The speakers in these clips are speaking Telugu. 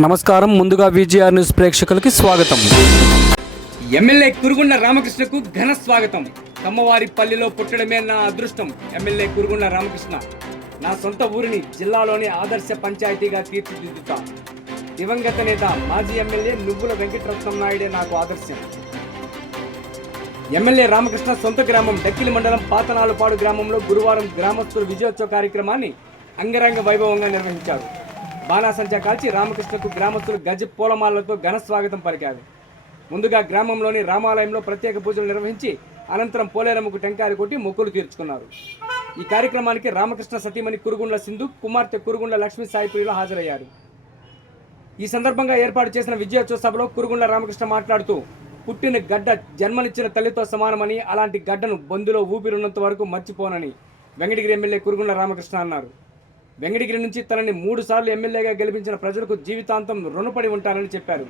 నమస్కారం. ముందుగా విజిఆర్ న్యూస్ ప్రేక్షకులకి స్వాగతం. ఎమ్మెల్యే కురుగుండ్ల రామకృష్ణకు ఘన స్వాగతం. కమ్మవారిపల్లిలో పుట్టడమే నా అదృష్టం. ఎమ్మెల్యే కురుగుండ్ల రామకృష్ణ నా సొంత ఊరిని జిల్లాలోని ఆదర్శ పంచాయతీగా తీర్చిదిద్దుతా. దివంగత నేత మాజీ ఎమ్మెల్యే నువ్వుల వెంకటరత్నం నాయుడే నాకు ఆదర్శం. ఎమ్మెల్యే రామకృష్ణ సొంత గ్రామం డక్కిలి మండలం పాతనాలుపాడు గ్రామంలో గురువారం గ్రామస్తుల విజయోత్సవ కార్యక్రమాన్ని అంగరంగ వైభవంగా నిర్వహించారు. బాణాసంచా కాల్చి రామకృష్ణకు గ్రామస్తులు గజ పూలమాలతో ఘన స్వాగతం పలికారు. ముందుగా గ్రామంలోని రామాలయంలో ప్రత్యేక పూజలు నిర్వహించి అనంతరం పోలేరమ్మకు టెంకాయలు కొట్టి మొక్కులు తీర్చుకున్నారు. ఈ కార్యక్రమానికి రామకృష్ణ సతీమణి కురుగుండ్ల సింధు, కుమార్తె కురుగుండ్ల లక్ష్మీ సాయిప్రియులు హాజరయ్యారు. ఈ సందర్భంగా ఏర్పాటు చేసిన విజయోత్సవ సభలో కురుగుండ్ల రామకృష్ణ మాట్లాడుతూ, పుట్టిన గడ్డ జన్మనిచ్చిన తల్లితో సమానమని, అలాంటి గడ్డను బొందులో ఊపిరున్నంత వరకు మర్చిపోనని వెంకటగిరి ఎమ్మెల్యే కురుగుండ్ల రామకృష్ణ అన్నారు. వెంకటగిరి నుంచి తనని 3 సార్లు ఎమ్మెల్యేగా గెలిపించిన ప్రజలకు జీవితాంతం రుణపడి ఉంటారని చెప్పారు.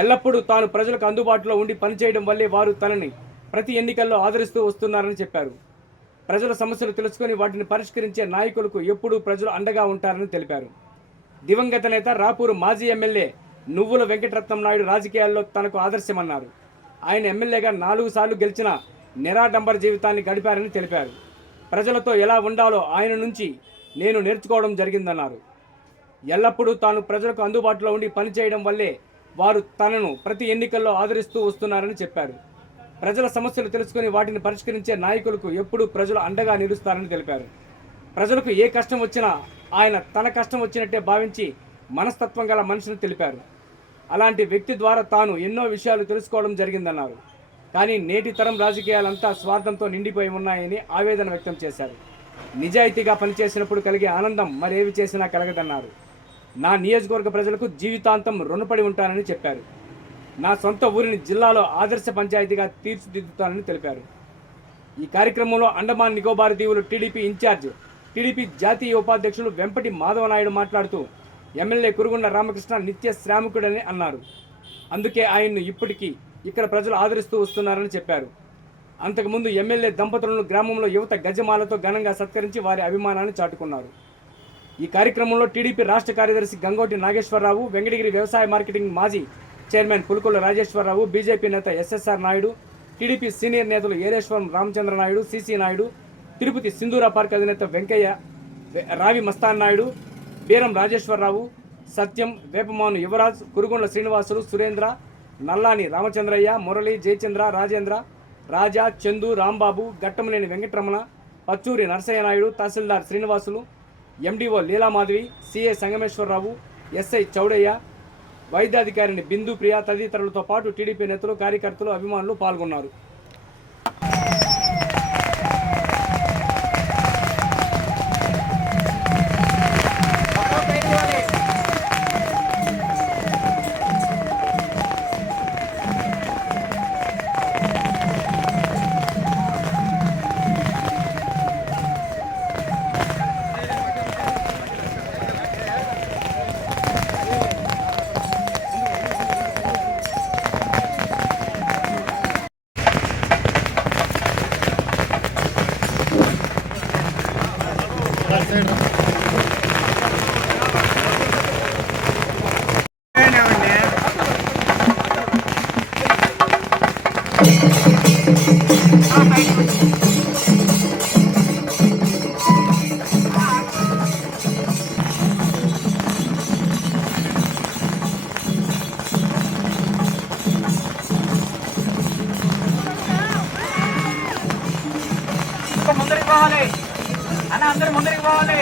ఎల్లప్పుడూ తాను ప్రజలకు అందుబాటులో ఉండి పనిచేయడం వల్లే వారు తనని ప్రతి ఎన్నికల్లో ఆదరిస్తూ వస్తున్నారని చెప్పారు. ప్రజల సమస్యలు తెలుసుకొని వాటిని పరిష్కరించే నాయకులకు ఎప్పుడూ ప్రజలు అండగా ఉంటారని తెలిపారు. దివంగత నేత రాపూరు మాజీ ఎమ్మెల్యే నువ్వుల వెంకటరత్నం నాయుడు రాజకీయాల్లో తనకు ఆదర్శమన్నారు. ఆయన ఎమ్మెల్యేగా 4 సార్లు గెలిచిన నిరాడంబర జీవితాన్ని గడిపారని తెలిపారు. ప్రజలతో ఎలా ఉండాలో ఆయన నుంచి నేను నేర్చుకోవడం జరిగిందన్నారు. ఎల్లప్పుడూ తాను ప్రజలకు అందుబాటులో ఉండి పనిచేయడం వల్లే వారు తనను ప్రతి ఎన్నికల్లో ఆదరిస్తూ వస్తున్నారని చెప్పారు. ప్రజల సమస్యలు తెలుసుకుని వాటిని పరిష్కరించే నాయకులకు ఎప్పుడూ ప్రజలు అండగా నిలుస్తారని తెలిపారు. ప్రజలకు ఏ కష్టం వచ్చినా ఆయన తన కష్టం వచ్చినట్టే భావించి మనస్తత్వం గల మనిషిని తెలిపారు. అలాంటి వ్యక్తి ద్వారా తాను ఎన్నో విషయాలు తెలుసుకోవడం జరిగిందన్నారు. కానీ నేటి తరం రాజకీయాలంతా స్వార్థంతో నిండిపోయి ఉన్నాయని ఆవేదన వ్యక్తం చేశారు. నిజాయితీగా పనిచేసినప్పుడు కలిగే ఆనందం మరేవి చేసినా కలగదన్నారు. నా నియోజకవర్గ ప్రజలకు జీవితాంతం రుణపడి ఉంటానని చెప్పారు. నా సొంత ఊరిని జిల్లాలో ఆదర్శ పంచాయతీగా తీర్చిదిద్దుతానని తెలిపారు. ఈ కార్యక్రమంలో అండమాన్ నికోబార్ దీవులు టీడీపీ ఇన్ఛార్జ్, టీడీపీ జాతీయ ఉపాధ్యక్షులు వెంపటి మాధవనాయుడు మాట్లాడుతూ, ఎమ్మెల్యే కురుగుండ్ల రామకృష్ణ నిత్య శ్రామికుడని అన్నారు. అందుకే ఆయన్ను ఇప్పటికీ ఇక్కడ ప్రజలు ఆదరిస్తూ వస్తున్నారని చెప్పారు. అంతకుముందు ఎమ్మెల్యే దంపతులను గ్రామంలో యువత గజమాలతో ఘనంగా సత్కరించి వారి అభిమానాన్ని చాటుకున్నారు. ఈ కార్యక్రమంలో టీడీపీ రాష్ట్ర కార్యదర్శి గంగోటి నాగేశ్వరరావు, వెంకటగిరి వ్యవసాయ మార్కెటింగ్ మాజీ చైర్మన్ పులుకొల్ల రాజేశ్వరరావు, బీజేపీ నేత ఎస్ఎస్ఆర్ నాయుడు, టీడీపీ సీనియర్ నేతలు ఏలేశ్వరం రామచంద్ర నాయుడు, సిసి నాయుడు, తిరుపతి సింధూరా పార్క్ అధినేత Venkaiah, Ravi Mastan Naidu, Beeram Rajeswararao, Satyam, Vepamanu Yuvaraj, Kurugundla Srinivasulu, Surendra, Nallani Ramachandraiah, Murali, Jayachandra, Rajendra, Raja, Chandu, Rambabu, Gattamaneni Venkataramana, Pachuri Narasaiah Naidu, tahsildar Srinivasulu, MDO Leelamadhavi, CA Sangameswararao, SI Choudaiah, వైద్యాధికారిని బిందు ప్రియ తదితరులతో పాటు టీడీపీ నేతలు, కార్యకర్తలు, అభిమానులు పాల్గొన్నారు. ముందరికి పోవాలి అన్న, అందరూ ముందరికి పోవాలి.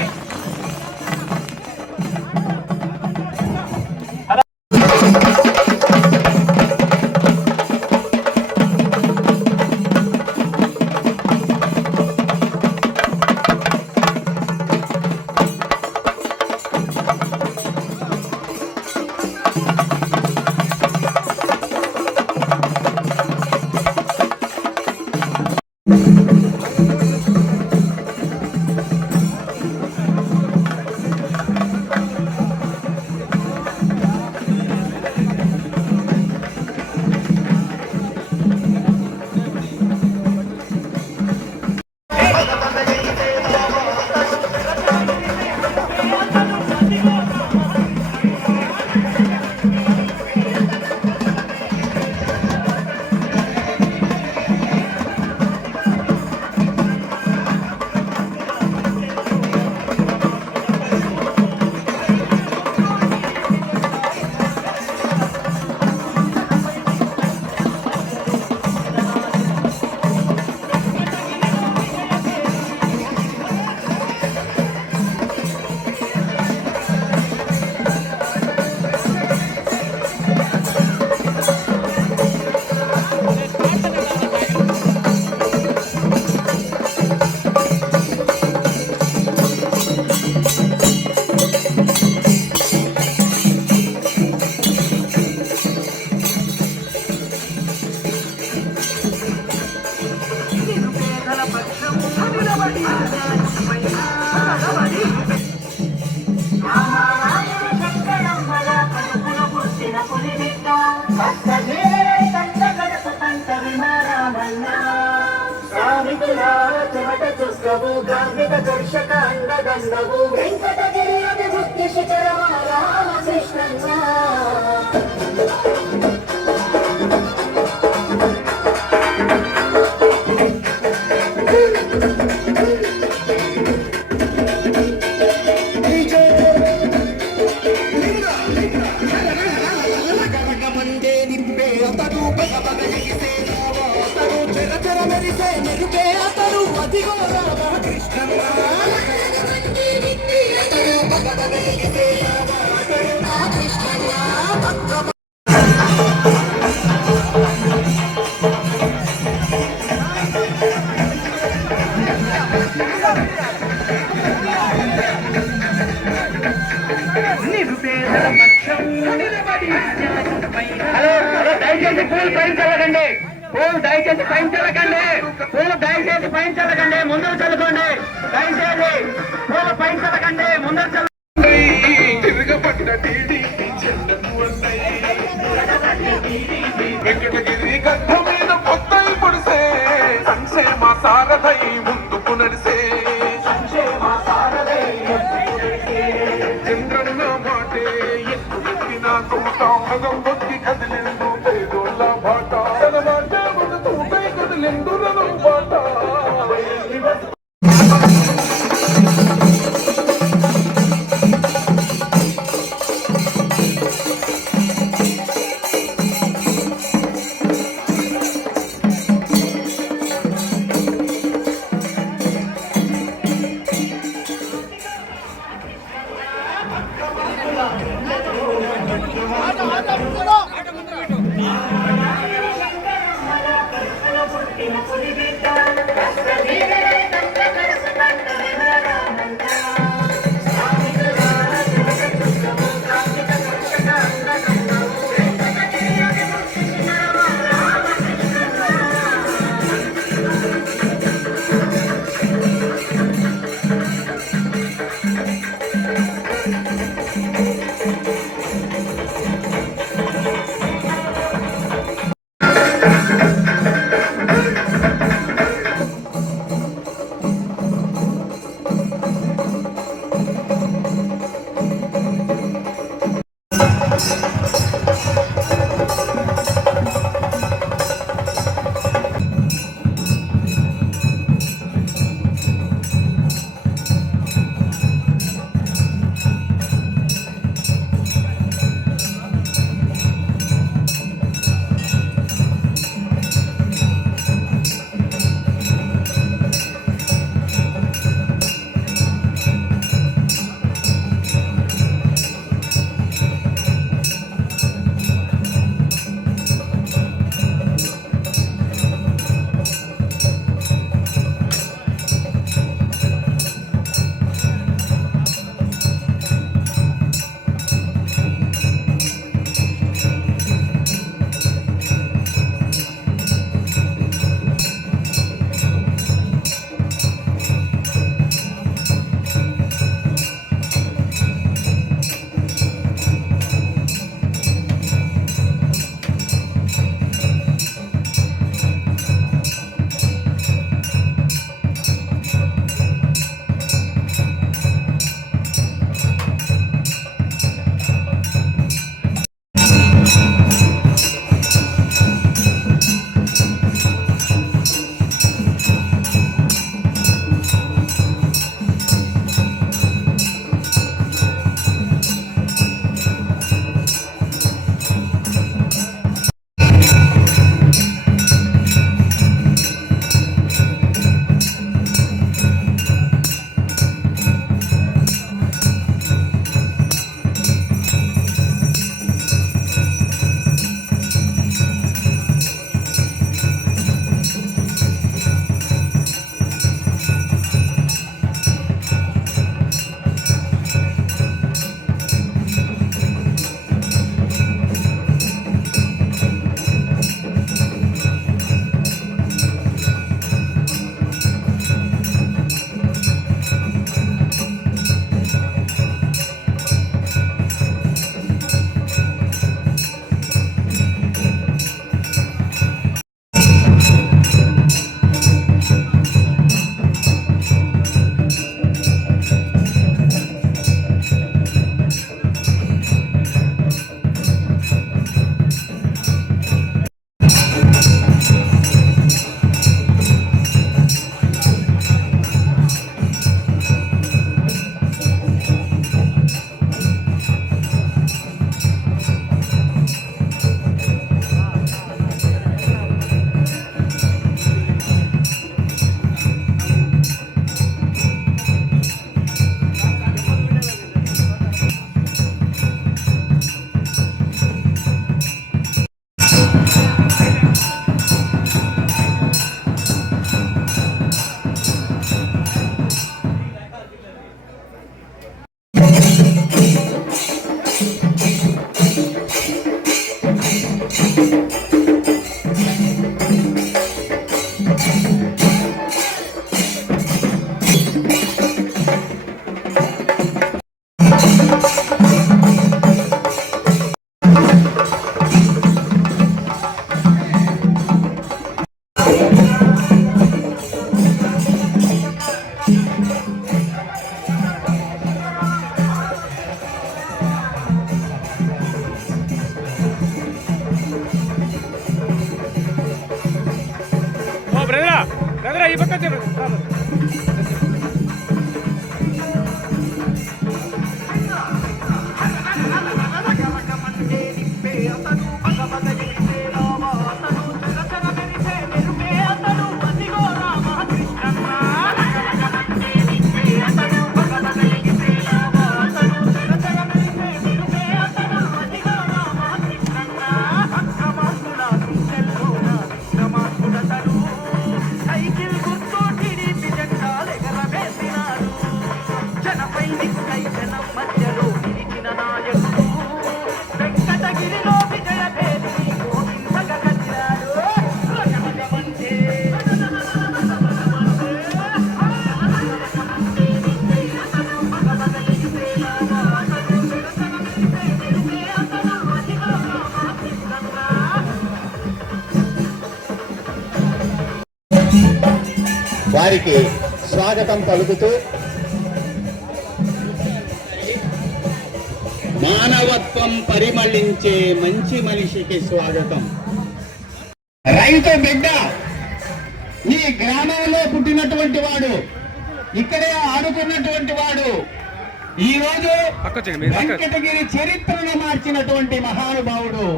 దర్శక అండదండవు వెంకటగిరి అభివృద్ధి శిఖరమా రామకృష్ణన్న మండే నింపే అతడు అతడు చెర చెర మెరిసే మెరుపే అతడు అదిగో రామకృష్ణన్న దయచేసి పూలు పైన చల్లకండి. పూలు దయచేసి పైన చల్లకండి. పూలు దయచేసి పైన చల్లకండి. ముందర చల్లుకోండి. దయచేసి పూలు పైన చల్లకండి. ముందర చల్ల వెంకటగిరి గడ్డ మీద పొద్దై పొడిసే సంక్షేమ సారథై ముందుకు నడిసే చంద్రన్న మాటే ఎక్కువెక్కిన తోటం కొద్ది కదిలిందు పేదోళ్ళ బాట తన మాట తూటై కదిలిందు రను బాట వారికి స్వాగతం పలుకుతూ మానవత్వం పరిమళించే మంచి మనిషికి స్వాగతం. రైతు బిడ్డ, ఈ గ్రామంలో పుట్టినటువంటి వాడు, ఇక్కడే ఆడుకున్నటువంటి వాడు, ఈ రోజు వెంకటగిరి చరిత్రను మార్చినటువంటి మహానుభావుడు.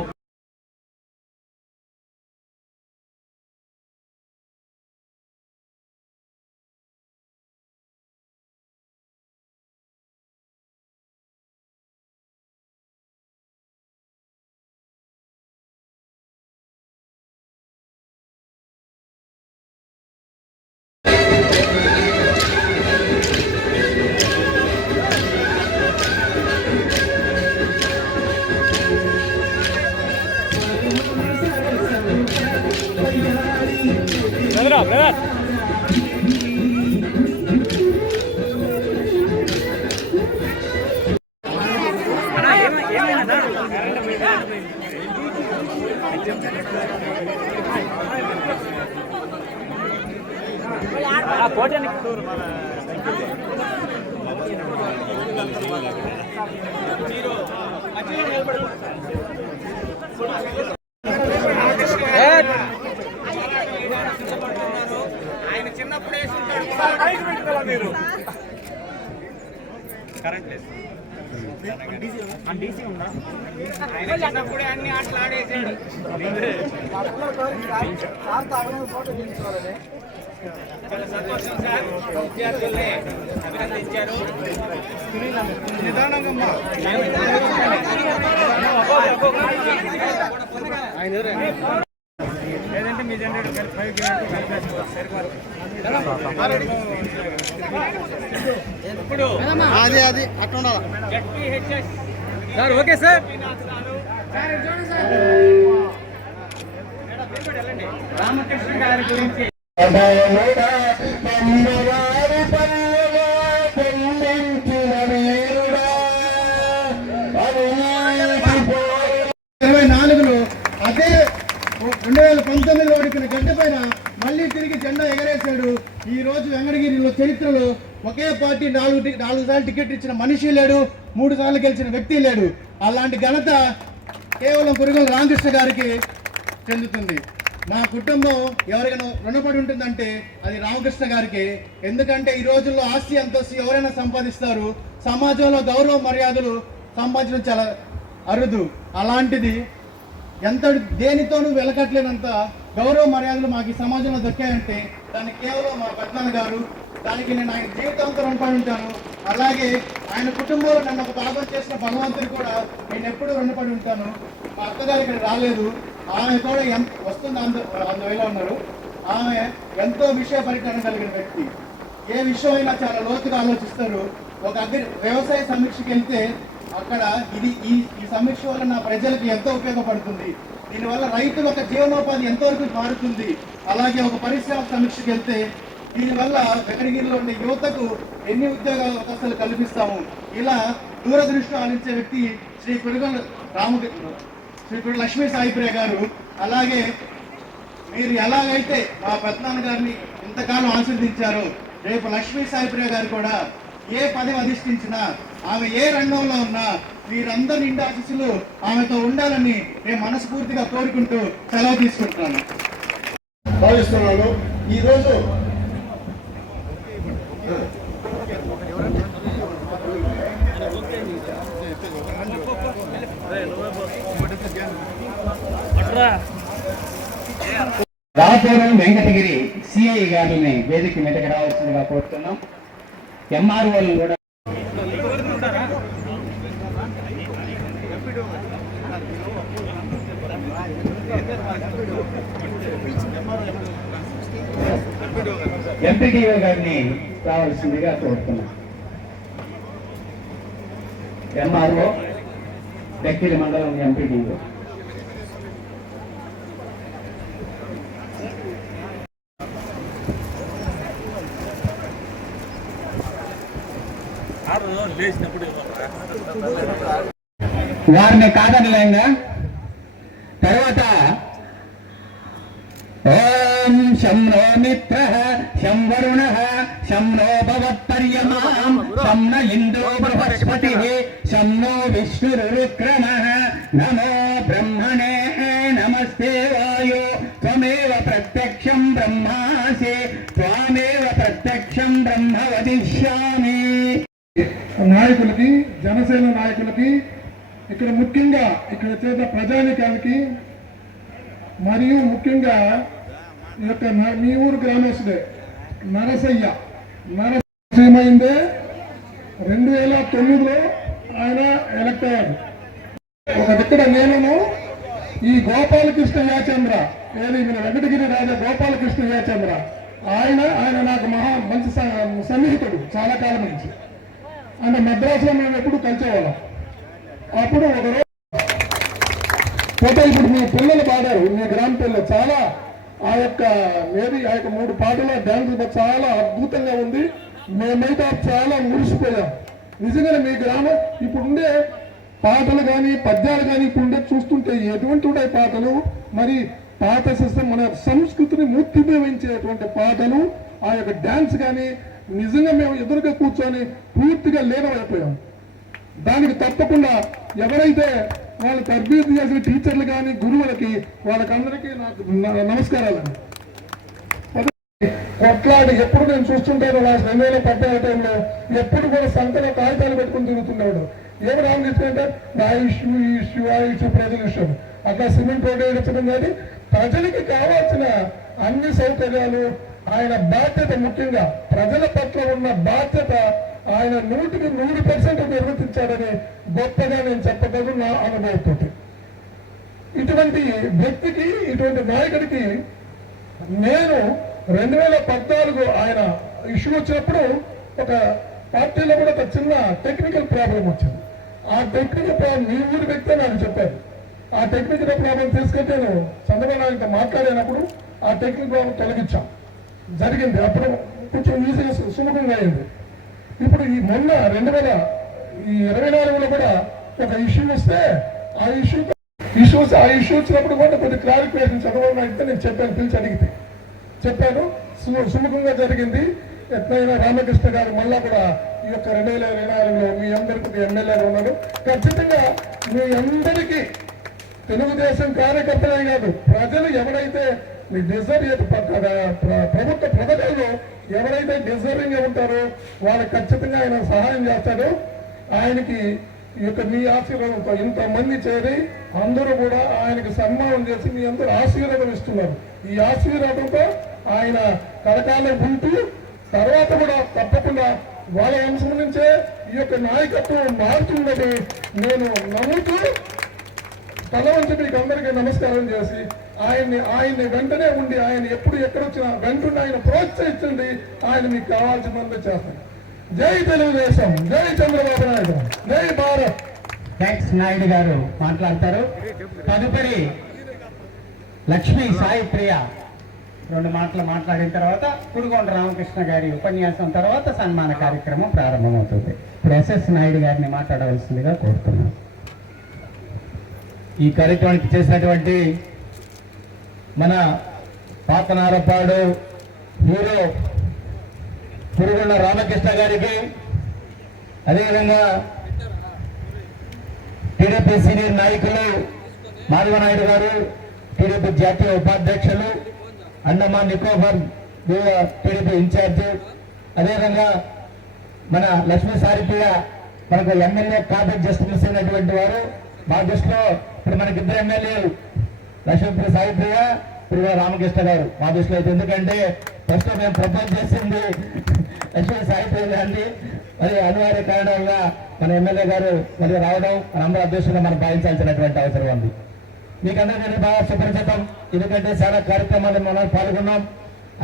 ఆయన చిన్నప్పుడే ఆయన చిన్నప్పుడే అన్ని ఆటలు ఆడేసాడు. చాలా సంతోషం సార్, విద్యార్థుల్ని అభినందించారు. లేదంటే మీ జనరేటర్ 5 ఇప్పుడు అది అట్లా సార్. Okay sir. రామకృష్ణ గారి గురించి అదే 2019లో ఓడిపిన గడ్డ పైన మళ్ళీ తిరిగి జెండా ఎగరేశాడు. ఈ రోజు వెంకటగిరిలో చరిత్రలో ఒకే పార్టీ 4 సార్లు టికెట్ ఇచ్చిన మనిషి లేడు, 3 సార్లు గెలిచిన వ్యక్తి లేడు. అలాంటి ఘనత కేవలం కురుగోలు రామకృష్ణ గారికి చెందుతుంది. మా కుటుంబం ఎవరికైనా రుణపడి ఉంటుందంటే అది రామకృష్ణ గారికి. ఎందుకంటే ఈ రోజుల్లో ఆస్తి అంతస్తు ఎవరైనా సంపాదిస్తారు, సమాజంలో గౌరవ మర్యాదలు సంపాదించడం చాలా అరుదు. అలాంటిది ఎంత దేనితోనూ వెలకట్లేనంత గౌరవ మర్యాదలు మాకు ఈ సమాజంలో దక్కాయంటే దానికి కేవలం మా పెద్దనాన్న గారు. దానికి నేను ఆయన జీవితాంతం రుణపడి ఉంటాను. అలాగే ఆయన కుటుంబంలో నన్ను ఒక భాగం చేసిన భగవంతుడు కూడా నేను ఎప్పుడూ రుణపడి ఉంటాను. మా అత్తగారు ఇక్కడ రాలేదు, ఆమె కూడా వస్తుంది అందువేళ ఉన్నారు. ఆమె ఎంతో విషయ పరిజ్ఞానం కలిగిన వ్యక్తి. ఏ విషయం అయినా చాలా లోతుగా ఆలోచిస్తారు. ఒక వ్యవసాయ సమీక్షకి వెళ్తే అక్కడ ఈ సమీక్ష వల్ల నా ప్రజలకు ఎంతో ఉపయోగపడుతుంది, దీనివల్ల రైతుల యొక్క జీవనోపాధి ఎంతవరకు మారుతుంది. అలాగే ఒక పరిశ్రమ సమీక్షకి వెళ్తే దీనివల్ల వెంకటగిరిలో ఉండే యువతకు ఎన్ని ఉద్యోగ అవకాశాలు కల్పిస్తాము. ఇలా దూరదృష్టి ఆలోచించే వ్యక్తి శ్రీ కురుగోలు లక్ష్మీ సాయిప్రియ గారు. అలాగే మీరు ఎలాగైతే మా పెద్దనాన్న గారిని ఇంతకాలం ఆశీర్వదించారో రేపు లక్ష్మీ సాయిప్రియ గారు కూడా ఏ పదవి అధిష్ఠించినా, ఆమె ఏ రంగంలో ఉన్నా మీరందరి నిండి ఆశీస్సులు ఆమెతో ఉండాలని నేను మనస్ఫూర్తిగా కోరుకుంటూ సెలవు తీసుకుంటున్నాను. భావిస్తున్నాను. ఈరోజు రాజపురం వెంకటగిరి సిఐ గారిని వేదిక మీదకి రావాల్సిందిగా కోరుతున్నాం. ఎంఆర్ఓలను కూడా ఎంపీటీఓ గారిని రావాల్సిందిగా కోరుతున్నాం. ఎంఆర్ఓ టెక్కిలి మండలం ఎంపీటీఓ. వారిని కాదనలేంగా. తర్వాత ఓం శం నో మిత్రః శం వరుణః శం నో భవత్పర్యమాం శం న ఇంద్రో బృహస్పతిః శం నో విష్ణురుక్రమః నమో బ్రహ్మణే నమస్తే వాయో త్వమేవ ప్రత్యక్షం బ్రహ్మాసి త్వామేవ ప్రత్యక్షం బ్రహ్మ వదిష్యామి. నాయకులకి, జనసేన నాయకులకి, ఇక్కడ ముఖ్యంగా ఇక్కడ చేసిన ప్రజానికానికి మరియు ముఖ్యంగా ఈ యొక్క మీ ఊరు గ్రామస్తుడే నరసయ్య ఏమైందే 2009లో ఆయన ఎలక్ట్ అయ్యాడు. ఒక దిక్కడ నేను ఈ గోపాలకృష్ణ యాచంద్ర ఏది మన వెంకటగిరి రాజా గోపాలకృష్ణ యాచంద్ర ఆయన నాకు మంచి సన్నిహితుడు చాలా కాలం నుంచి. అంటే మద్రాసులో మేము ఎప్పుడు కలిసేవాళ్ళం. అప్పుడు ఒక రోజు పోతే ఇప్పుడు మీ పిల్లలు పాడారు, మీ గ్రామ పిల్లలు చాలా ఆ యొక్క 3 పాటల డ్యాన్స్ చాలా అద్భుతంగా ఉంది. మేమైతే చాలా మురిసిపోయాం. నిజంగానే మీ గ్రామం ఇప్పుడుండే పాటలు కానీ పద్యాలు కానీ ఇప్పుడుండే చూస్తుంటే ఎటువంటి ఉన్నాయి పాటలు, మరి పాత సిస్టమ్ మన సంస్కృతిని మూర్తిభవించేటువంటి పాటలు, ఆ యొక్క డ్యాన్స్ కానీ నిజంగా మేము ఎదురుగా కూర్చొని పూర్తిగా లీనమైపోయాం. దానికి తప్పకుండా ఎవరైతే వాళ్ళు తరబేదు చేసిన టీచర్లు కానీ గురువులకి వాళ్ళకందరికీ నాకు నమస్కారాలండి. కొట్లాడి ఎప్పుడు నేను చూస్తుంటాను లాస్ట్ 2018 టైంలో ఎప్పుడు కూడా సంతలో కాగితాలు పెట్టుకుని తిరుగుతున్నాడు. ఏమి రామకృష్ణ అంటే నా ఇష్యూ ఈ ఇష్యూ ఆ ఇష్యూ ప్రజల ఇష్యూ అట్లా సిమెంట్ రోడ్ వేయించడం కానీ ప్రజలకి కావాల్సిన అన్ని సౌకర్యాలు ఆయన బాధ్యత, ముఖ్యంగా ప్రజల పట్ల ఉన్న బాధ్యత ఆయన 100% నిర్వర్తించాడని గొప్పగా నేను చెప్పగలను నా అనుభవంతో. ఇటువంటి వ్యక్తికి, ఇటువంటి నాయకుడికి నేను 2014 ఆయన ఇష్యూ వచ్చినప్పుడు ఒక పార్టీలో కూడా ఒక చిన్న టెక్నికల్ ప్రాబ్లం వచ్చింది. ఆ టెక్నికల్ ప్రాబ్లం మీ ఊరి వ్యక్తి నాకు చెప్పారు. ఆ టెక్నికల్ ప్రాబ్లం తీసుకెళ్ళి నేను చంద్రబాబు నాయుడుతో మాట్లాడినప్పుడు ఆ టెక్నికల్ ప్రాబ్లం తొలగించాం జరిగింది. అప్పుడు కొంచెం ఈజీగా సులభంగా అయింది. ఇప్పుడు ఈ మొన్న 2024లో కూడా ఒక ఇష్యూ వస్తే ఆ ఇష్యూ వచ్చినప్పుడు కూడా కొద్ది క్లారిఫికేషన్ చదవడం అయితే నేను చెప్పాను, పిలిచి అడిగితే చెప్పాను. సుముఖంగా జరిగింది. ఎట్లయినా రామకృష్ణ గారు మళ్ళా కూడా ఈ యొక్క 2024లో మీ అందరికీ ఎమ్మెల్యేలు ఉన్నారు. ఖచ్చితంగా మీ అందరికీ తెలుగుదేశం కార్యకర్తలే కాదు, ప్రజలు ఎవరైతే ప్రభుత్వ పథకాల్లో ఎవరైతే డిజర్వింగ్ ఉంటారో వాళ్ళకి ఖచ్చితంగా ఆయన సహాయం చేస్తాడు. ఆయనకి ఈ యొక్క మీ ఆశీర్వాదంతో ఇంతమంది చేరి అందరూ కూడా ఆయనకి సన్మానం చేసి మీ అందరూ ఆశీర్వాదం ఇస్తున్నారు. ఈ ఆశీర్వాదంతో ఆయన కరకాలం ఉంటూ తర్వాత కూడా తప్పకుండా వాళ్ళ అంశం నుంచే ఈ యొక్క నాయకత్వం మారుతుందని నేను నమ్ముతూ తల వంచి మీకు అందరికీ నమస్కారం చేసి ఆయన్ని వెంటనే ఉండి ఆయన ఎప్పుడు ఎక్కడొచ్చినా వెంటనే ఆయన ప్రోత్సహించండి. ఆయన మీకు కావాల్సినంత చేస్తాను. జై తెలుగుదేశం, జై చంద్రబాబు నాయుడు, జై భారత్. థ్యాంక్స్. నాయుడు గారు మాట్లాడతారు. తదుపరి లక్ష్మీ సాయి ప్రియ 2 మాటలు మాట్లాడిన తర్వాత కురుగొండ రామకృష్ణ గారి ఉపన్యాసం తర్వాత సన్మాన కార్యక్రమం ప్రారంభమవుతుంది. ఇప్పుడు ఎస్ఎస్ నాయుడు గారిని మాట్లాడవలసిందిగా కోరుతున్నాను. ఈ కార్యక్రమానికి చేసినటువంటి మన పాతనారపాడు హీరో కురుగొండ రామకృష్ణ గారికి, అదేవిధంగా టీడీపీ సీనియర్ నాయకులు మాధవనాయుడు గారు, టీడీపీ జాతీయ ఉపాధ్యక్షులు, అండమాన్ నికోబార్ టీడీపీ ఇన్ఛార్జ్, అదేవిధంగా మన లక్ష్మీ సారిప్రియ మనకు ఎమ్మెల్యే కాబట్టి జస్ట్ మిస్ అయినటువంటి వారు. మా దృష్టిలో ఇప్పుడు మనకి 2 ఎమ్మెల్యేలు, లక్ష్మీ సాయిప్రియ, ఇప్పుడు రామకృష్ణ గారు మా దృష్టిలో అయితే. ఎందుకంటే ఫస్ట్ మేము ప్రపోజ్ చేసింది లక్ష్మీ సాయిప్రియ గారిని, మరి అనివార్య కారణంగా మన ఎమ్మెల్యే గారు మరి రావడం అందరూ అధ్యక్షులుగా మనం భావించాల్సినటువంటి అవసరం ఉంది. మీకు అందరికీ బాగా సుపరిచితం. ఎందుకంటే చాలా కార్యక్రమాలు మనం పాల్గొన్నాం,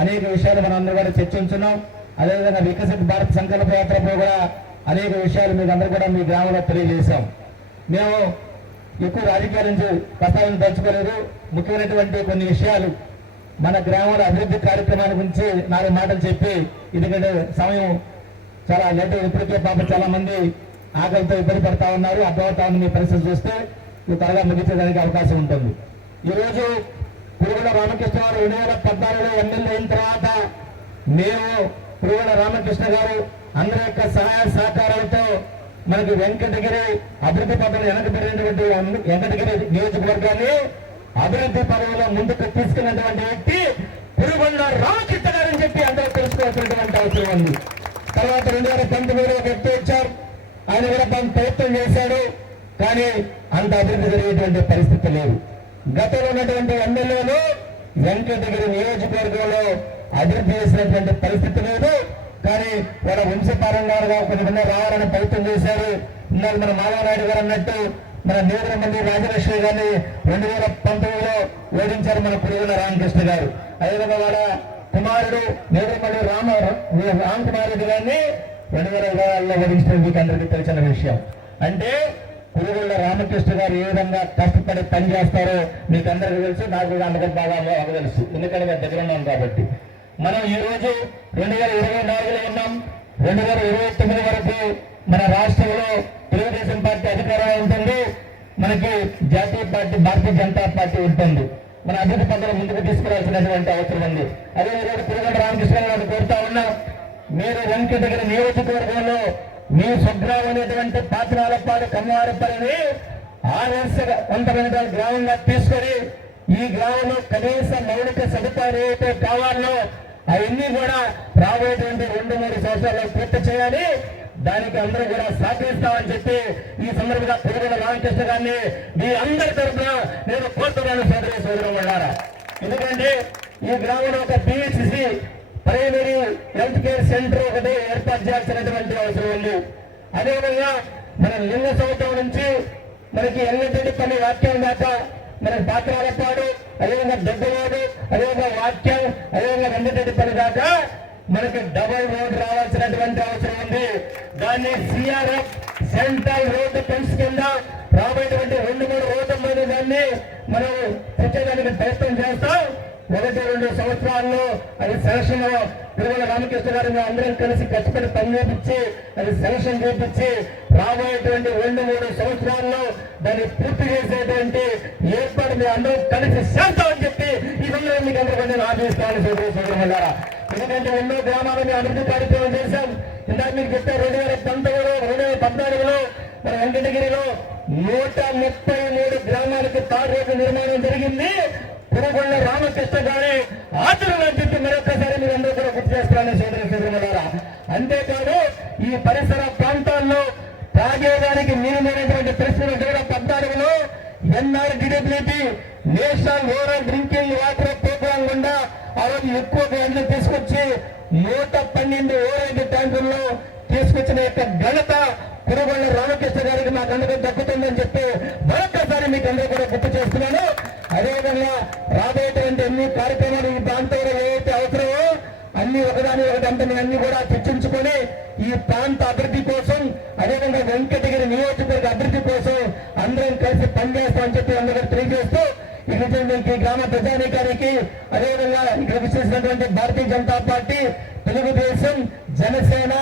అనేక విషయాలు మనం అందరూ కూడా చర్చించున్నాం. అదేవిధంగా వికసిత భారత్ సంకల్ప యాత్రలో కూడా అనేక విషయాలు మీకు అందరూ కూడా మీ గ్రామంలో తెలియజేశాం. మేము ఎక్కువ రాజకీయాల నుంచి ప్రస్తావించదలుచుకోలేదు. ముఖ్యమైనటువంటి కొన్ని విషయాలు మన గ్రామాల అభివృద్ధి కార్యక్రమాల గురించి 4 మాటలు చెప్పి, ఎందుకంటే సమయం చాలా లేట్, ఇప్పటికే పాప చాలా మంది ఆకలితో ఇబ్బంది పడతా ఉన్నారు. అర్థమవుతా ఉంది మీ పరిస్థితి చూస్తే, త్వరగా ముగించడానికి అవకాశం ఉంటుంది. ఈరోజు పురుగుల రామకృష్ణ గారు 2014లో ఎమ్మెల్యే అయిన తర్వాత మేము పురుగుల రామకృష్ణ గారు అందరి యొక్క సహాయ సహకారాలతో మనకి వెంకటగిరి అభివృద్ధి పథంలో వెనకబడినటువంటి వెంకటగిరి నియోజకవర్గాన్ని అభివృద్ధి పదవిలో ముందుకు తీసుకున్నటువంటి వ్యక్తి పురుగుల రామకృష్ణ గారు అని చెప్పి అందరూ తెలుసుకోవాల్సినటువంటి అవసరం ఉంది. తర్వాత 2019లో ఒక వ్యక్తి వచ్చారు, ఆయన కూడా ప్రయత్నం చేశాడు, కానీ అంత అభివృద్ధి జరిగేటువంటి పరిస్థితి లేదు. గతంలో ఉన్నటువంటి ఎమ్మెల్యేలు వెంకటగిరి నియోజకవర్గంలో అభివృద్ధి చేసినటువంటి పరిస్థితి లేదు. కానీ వాళ్ళ వంశపారంగా కొన్ని రావాలని ప్రయత్నం చేశారు. ఇందాక మన మాధవనాయుడు గారు అన్నట్టు మన నేదురమల్లి రాజలక్ష్మి గారిని 2019లో ఓడించారు మన పురుగుల రామకృష్ణ గారు. అదేవిధంగా వాళ్ళ కుమారుడు నేదురమల్లి రామకుమార్ రెడ్డి గారిని 2020లో ఓడించడం మీకు అందరికీ తెలిసిన విషయం. అంటే పురుగుల రామకృష్ణ గారు ఏ విధంగా కష్టపడి పనిచేస్తారో మీకు అందరికీ తెలుసు, నాకు అందరికీ బాగా తెలుసు, ఎందుకంటే మేము దగ్గర ఉన్నాం కాబట్టి. మనం ఈ రోజు 2024లో ఉన్నాం. 2029 వరకు మన రాష్ట్రంలో తెలుగుదేశం పార్టీ అధికారంలో ఉంటుంది, మనకి జాతీయ పార్టీ భారతీయ జనతా పార్టీ ఉంటుంది. మన అభివృద్ధి పథకాలు ముందుకు తీసుకురావాల్సినటువంటి అవసరం ఉంది. అదే ఈరోజు పురుగుల రామకృష్ణ గారు కోరుతా ఉన్నాం, మీరు వెంకటగిరి నియోజకవర్గంలో మీ స్వగ్రామం అనేటువంటి పాతనాలపాడు కమ్మవారిపల్లిని ఆదర్శవంతమైన గ్రామంగా తీసుకొని ఈ గ్రామంలో కనీస మౌలిక సదుపాయాలు ఏవైతే కావాలో అవన్నీ కూడా రాబోయేటువంటి 2-3 సంవత్సరాల్లో పూర్తి చేయాలి. దానికి అందరూ కూడా సహకరిస్తామని చెప్పి ఈ సందర్భంగా పురుగుల రామకృష్ణ గారిని మీ అందరి తరఫున నేను కోరుతున్నాను సోదరులు ఉన్నారా. ఎందుకంటే ఈ గ్రామంలో ఒక PHC primary health care centre ఒకటి ఏర్పాటు చేయాల్సినటువంటి అవసరం ఉంది. అదేవిధంగా మన లింగ సముద్రం నుంచి మనకి ఎల్లరెడ్డిపల్లి వాక్యం దాకా మనకి పాత్రాలపాడు, అదేవిధంగా దొడ్డవాడు, అదేవిధంగా వాక్యం, అదేవిధంగా వెంకటరెడ్డిపల్లి దాకా మనకి డబల్ రోడ్ రావాల్సినటువంటి అవసరం ఉంది. దాన్ని సిఆర్ఎఫ్ సెంట్రల్ రోడ్డు ఫెన్స్ కింద రాబోయేటువంటి 2-3 రోడ్ల మీద దాన్ని మనం తెచ్చేదానికి ప్రయత్నం చేస్తాం. 1-2 సంవత్సరాల్లో అది సెలక్షన్ పురుగుల రామకృష్ణ గారు అందరం కలిసి కష్టపడి పని చేపించి అది సెలక్షన్ చేపించి రాబోయేటువంటి 2-3 సంవత్సరాల్లో దాన్ని పూర్తి చేసేటువంటి ఏర్పాటు మీరు అందరూ కలిసి చేస్తామని చెప్పి ఈ సందర్భంగా మీకు అందరూ నేను ఆశిస్తాను సోదరులారా. ఎందుకంటే ఎన్నో గ్రామాలను అభివృద్ధి కార్యక్రమం చేశాం. ఇందాక మీకు చెప్పారు 2019లో 2014లో మన వెంకటగిరిలో 133 గ్రామాలకు తార్ రోడ్డు నిర్మాణం జరిగింది. పురుగుల రామకృష్ణ గారి ఆచరణ చెప్పి మరొకసారి మీరు అందరూ కూడా గుర్తు చేస్తారని సోదరులారా. అంతేకాదు ఈ పరిసర ప్రాంతాల్లో తాగేదానికి నీరుమైనటువంటి పరిస్థితులు 2014లో NRDWP national rural drinking water programme గుండా ఆ రోజు ఎక్కువ గంటలు తీసుకొచ్చి 112 ఓరైడ్ ట్యాంకుల్లో తీసుకొచ్చిన యొక్క ఘనత పురుగుల రామకృష్ణ గారికి మాకు అందరికీ దక్కుతుందని చెప్పి మరొకసారి మీకు అందరూ కూడా గుర్తు చేస్తున్నాను. అదేవిధంగా రాబోయేటువంటి ఎన్ని కార్యక్రమాలు ఈ ప్రాంతంలో ఏవైతే అవసరమో అన్ని ఒకదాని ఒకటంటే అన్ని కూడా చర్చించుకొని ఈ ప్రాంత అభివృద్ధి కోసం, అదేవిధంగా వెంకటగిరి నియోజకవర్గ అభివృద్ధి కోసం అందరం కలిసి పనిచేస్తామని చెప్పి అందరూ తెలియజేస్తూ ఇక్కడ గ్రామ ప్రజానీకానికి, అదేవిధంగా ఇక్కడ విచ్చేసినటువంటి భారతీయ జనతా పార్టీ, తెలుగుదేశం, జనసేన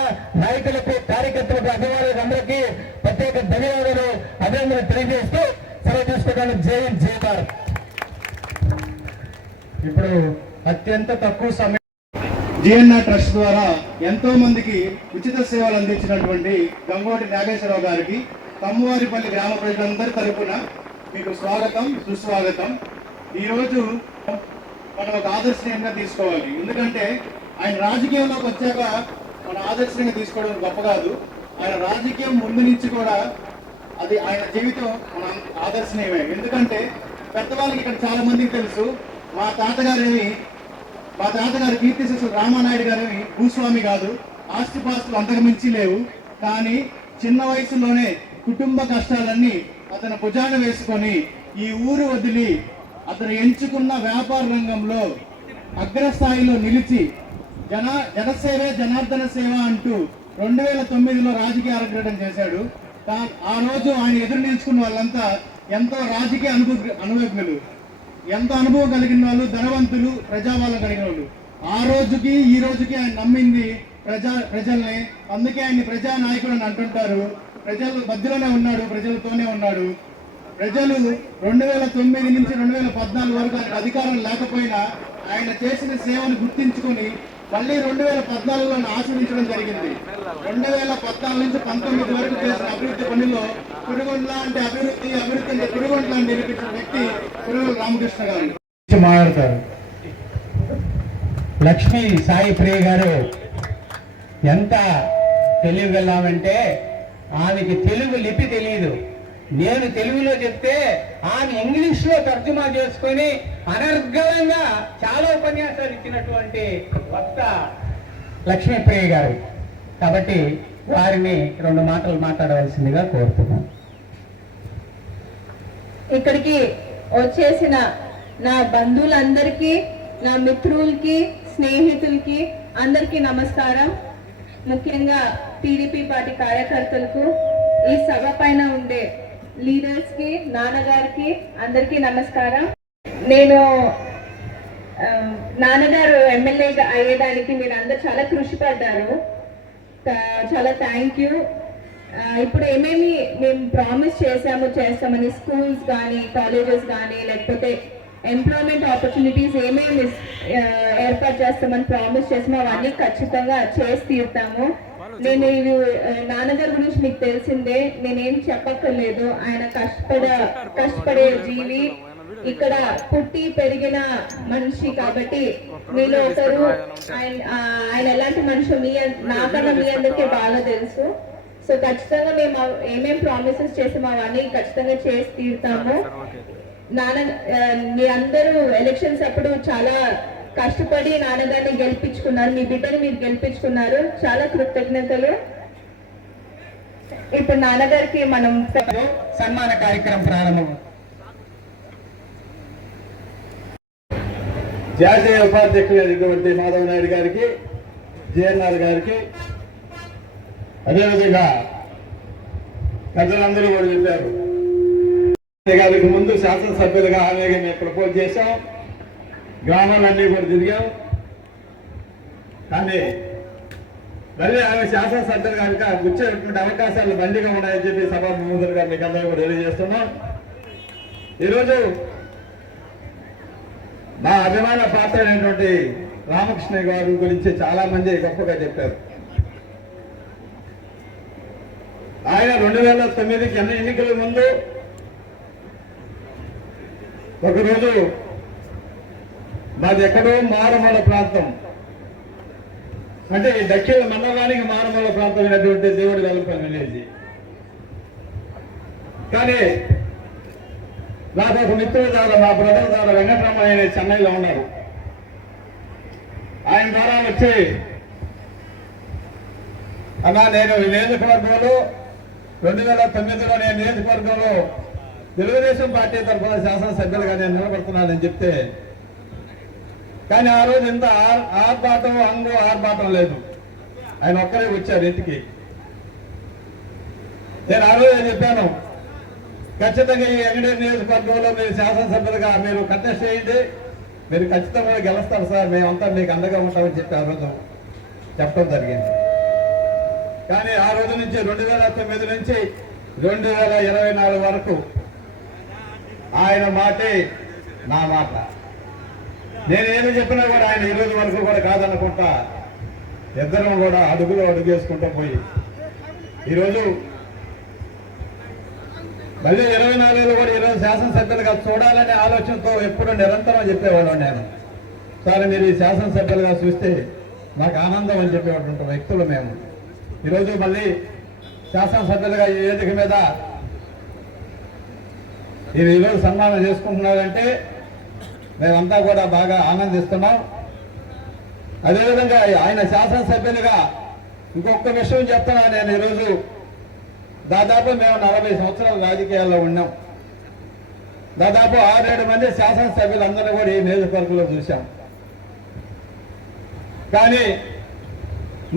నాయకులకు, కార్యకర్తలకు, అభిమానులకు అందరికీ ప్రత్యేక ధన్యవాదాలు, అభినందనలు తెలియజేస్తూ సెలవు తీసుకోవడానికి జై హింద్ జై భారత్. ఇప్పుడు అత్యంత తక్కువ సమయం జిఎన్ఆర్ ట్రస్ట్ ద్వారా ఎంతో మందికి ఉచిత సేవలు అందించినటువంటి గంగోటి నాగేశ్వరరావు గారికి కమ్మవారిపల్లి గ్రామ ప్రజలందరి తరపున మీకు స్వాగతం, సుస్వాగతం. ఈరోజు మనం ఒక ఆదర్శనీయంగా తీసుకోవాలి. ఎందుకంటే ఆయన రాజకీయంలోకి వచ్చాక మన ఆదర్శనీయంగా తీసుకోవడం గొప్ప కాదు. ఆయన రాజకీయం ముందు నుంచి కూడా అది ఆయన జీవితం మన ఆదర్శనీయమే. ఎందుకంటే పెద్దవాళ్ళకి ఇక్కడ చాలా మందికి తెలుసు, మా తాతగారు కీర్తిశేషులు రామానాయుడు గారిని భూస్వామి కాదు, ఆస్తిపాస్తులు అంతకు మించి లేవు. కానీ చిన్న వయసులోనే కుటుంబ కష్టాలన్నీ అతను భుజాన వేసుకొని ఈ ఊరు వదిలి అతను ఎంచుకున్న వ్యాపార రంగంలో అగ్రస్థాయిలో నిలిచి జనసేవే జనార్దన సేవ అంటూ 2009లో రాజకీయ అరంగేట్రం చేశాడు. ఆ రోజు ఆయన ఎదురు నిలుచుకున్న వాళ్ళంతా ఎంతో రాజకీయ అనుభవజ్ఞులు, ఎంతో అనుభవం కలిగిన వాళ్ళు, ధనవంతులు, ప్రజాబలం కలిగిన వాళ్ళు. ఆ రోజుకి ఈ రోజుకి ఆయన నమ్మింది ప్రజల్ని. అందుకే ఆయన ప్రజానాయకుడు అని అంటుంటారు. ప్రజల మధ్యలోనే ఉన్నాడు, ప్రజలతోనే ఉన్నాడు. ప్రజలు 2009 నుంచి 2014 వరకు ఆయన అధికారం లేకపోయినా ఆయన చేసిన సేవను గుర్తించుకొని మళ్ళీ 2014లో ఆశ్రయించడం జరిగింది. 2014 నుంచి 19 వరకు చేసిన అభివృద్ధి పనుల్లో కురుగొండ్ల అంటే అభివృద్ధి అంటే కురుగొండ్ల అని నిరూపించిన వ్యక్తి కురుగొండ్ల రామకృష్ణ గారు మాట్లాడతారు. లక్ష్మీ సాయి ప్రియ గారు ఎంత తెలియగలామంటే ఆమెకి తెలుగు లిపి తెలియదు. నేను తెలుగులో చెప్తే ఆమె ఇంగ్లీష్లో తర్జుమా చేసుకొని అనర్గళంగా చాలా ఉపన్యాసాలు ఇచ్చినటువంటి వక్త లక్ష్మీప్రియ గారు. కాబట్టి వారిని 2 మాటలు మాట్లాడవలసిందిగా కోరుతున్నాను. ఇక్కడికి వచ్చేసిన నా బంధువులందరికీ, నా మిత్రులకి, స్నేహితులకి అందరికీ నమస్కారం. ముఖ్యంగా టీడీపీ పార్టీ కార్యకర్తలకు, ఈ సభ పైన ఉండే లీడర్స్ కి, నాన్నగారికి అందరికీ నమస్కారం. నేను నాన్నగారు ఎమ్మెల్యేగా అయ్యేదానికి మీరు అందరు చాలా కృషి పడ్డారు. చాలా థ్యాంక్ యూ. ఇప్పుడు ఏమేమి మేము ప్రామిస్ చేస్తామని స్కూల్స్ కానీ, కాలేజెస్ కానీ, లేకపోతే ఎంప్లాయ్మెంట్ ఆపర్చునిటీస్ ఏమేమి ఏర్పాటు చేస్తామని ప్రామిస్ చేసామో అవన్నీ ఖచ్చితంగా చేసి తీరుతాము. నేను ఇవి నాన్నగారి గురించి మీకు తెలిసిందే, నేనేం చెప్పక్కర్లేదు. ఆయన కష్టపడే జీవి, ఇక్కడ పుట్టి పెరిగిన మనిషి. కాబట్టి మీలో ఒకరు. ఆయన ఎలాంటి మనిషి నాకన్నా మీ అందరికీ బాగా తెలుసు. సో ఖచ్చితంగా మేము ఏమేమి ప్రామిసెస్ చేసామో అవన్నీ ఖచ్చితంగా చేసి తీరుతాము. మీరందరూ ఎలక్షన్స్ అప్పుడు చాలా కష్టపడి నాన్నగారిని గెలిపించుకున్నారు, మీ బిడ్డని మీరు గెలిపించుకున్నారు. చాలా కృతజ్ఞతలు. ఇప్పుడు నాన్నగారికి మనం సన్మాన కార్యక్రమం ప్రారంభం. జాతీయ ఉపాధ్యక్షులైనటువంటి మాధవ నాయుడు గారికి, జేఎన్ఆర్ గారికి, అదేవిధంగా పెద్దలందరూ కూడా చెప్పారు. గారికి ముందు శాసనసభ్యులుగా ఆమెగా మేము ప్రపోజ్ చేశాం, గ్రామాలన్నీ కూడా తిరిగాం. కానీ మళ్ళీ ఆమె శాసనసభ్యులు కనుక వచ్చేటువంటి అవకాశాలు బండిగా ఉన్నాయని చెప్పి సభా ముందుగా మీకు అందరూ కూడా తెలియజేస్తున్నాం. ఈరోజు మా అభిమాన పాత్ర అయినటువంటి రామకృష్ణ గారి గురించి చాలా మంది గొప్పగా చెప్పారు. ఆయన 2009కి ఎన్నికల ముందు ఒకరోజు మాది ఎక్కడో మారుమూల ప్రాంతం, అంటే ఈ దక్షిణ మండలానికి మారుమూల ప్రాంతం అయినటువంటి దేవుడి వెల్పల్లి విలేజ్. కానీ నాకు ఒక మిత్రుల ద్వారా, మా బ్రదర్ ద్వారా వెంకటరామయ్య అనే చెన్నైలో ఉన్నారు. ఆయన ద్వారా వచ్చి, అన్నా నేను ఈ నియోజకవర్గంలో 2009లో నేను నియోజకవర్గంలో తెలుగుదేశం పార్టీ తరఫున శాసనసభ్యులుగా నేను నిలబడుతున్నానని చెప్తే, కానీ ఆ రోజు ఇంత ఆర్భాటం లేదు. ఆయన ఒక్కరే వచ్చారు ఇంటికి. నేను ఆ రోజు చెప్పాను, ఖచ్చితంగా ఈ వెంకటేశ్వర నియోజకవర్గంలో మీరు శాసనసభ్యులుగా మీరు కంటెస్ట్ చేయండి, మీరు ఖచ్చితంగా గెలుస్తారు సార్, మేమంతా మీకు అండగా ఉంటామని చెప్పి ఆ రోజు చెప్పడం జరిగింది. కానీ ఆ రోజు నుంచి 2009 నుంచి 2024 వరకు ఆయన మాటే నా మాట. నేనేమి చెప్పినా కూడా ఆయన ఈ రోజు వరకు కూడా కాదనుకుంటా ఇద్దరం కూడా అడుగులో అడుగేసుకుంటూ పోయి ఈరోజు మళ్ళీ 24లో కూడా ఈరోజు శాసనసభ్యులుగా చూడాలనే ఆలోచనతో ఎప్పుడు నిరంతరం చెప్పేవాడు. నేను సార్ మీరు ఈ శాసనసభ్యులుగా చూస్తే మాకు ఆనందం అని చెప్పేటువంటి వ్యక్తులు మేము. ఈరోజు మళ్ళీ శాసనసభ్యులుగా ఈ వేదిక మీద ఈరోజు సన్మానం చేసుకుంటున్నారంటే మేమంతా కూడా బాగా ఆనందిస్తున్నాం. అదేవిధంగా ఆయన శాసనసభ్యులుగా ఇంకొక విషయం చెప్తున్నా, నేను ఈరోజు దాదాపు మేము 40 సంవత్సరాల రాజకీయాల్లో ఉన్నాం. దాదాపు 6-7 మంది శాసనసభ్యులందరూ కూడా ఈ నియోజకవర్గంలో చూశాం. కానీ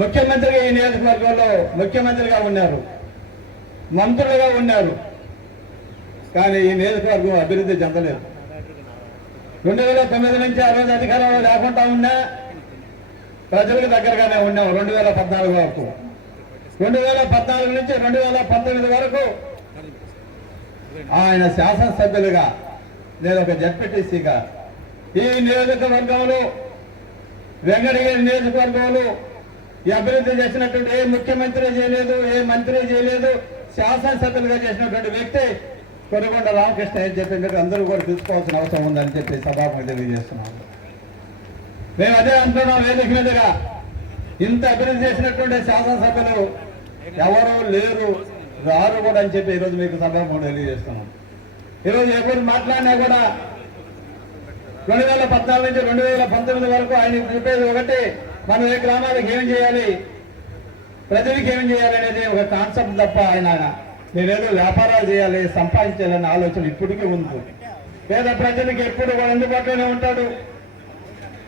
ముఖ్యమంత్రిగా ఈ నియోజకవర్గంలో ముఖ్యమంత్రిగా ఉన్నారు, మంత్రులుగా ఉన్నారు, కానీ ఈ నియోజకవర్గం అభివృద్ధి చెందలేదు. 2009 నుంచి ఆ రోజు అధికారంలో లేకుండా ఉన్నా ప్రజలకు దగ్గరగానే ఉన్నాం. 2014 వరకు, 2014 నుంచి 2019 వరకు ఆయన శాసనసభ్యులుగా నేను ఒక జడ్పీటీసీగా ఈ నియోజకవర్గంలో వెంకటగిరి నియోజకవర్గంలో ఈ అభివృద్ధి చేసినటువంటి ఏ ముఖ్యమంత్రి చేయలేదు, ఏ మంత్రి చేయలేదు, శాసనసభ్యులుగా చేసినటువంటి వ్యక్తి కొరకొండ రామకృష్ణ అని చెప్పి అందరూ కూడా చూసుకోవాల్సిన అవసరం ఉందని చెప్పి సభాముఖంగా తెలియజేస్తున్నాము. మేము అదే అంటున్నాం, వేదిక మీదుగా ఇంత అభివృద్ధి చేసినటువంటి శాసనసభ్యులు ఎవరు లేరు, రారు కూడా అని చెప్పి ఈరోజు మీకు సభాముఖంగా తెలియజేస్తున్నాం. ఈరోజు ఎవరు మాట్లాడినా కూడా 2014 నుంచి 2019 వరకు ఆయన చెప్పేది ఒకటి, మనం ఏ గ్రామాలకు ఏం చేయాలి, ప్రజలకు ఏం చేయాలి అనేది ఒక కాన్సెప్ట్ తప్ప ఆయన నేనేదో వ్యాపారాలు చేయాలి, సంపాదించాలనే ఆలోచన ఇప్పటికీ ఉంది. పేద ప్రజలకు ఎప్పుడు కూడా అందుబాటులోనే ఉంటాడు.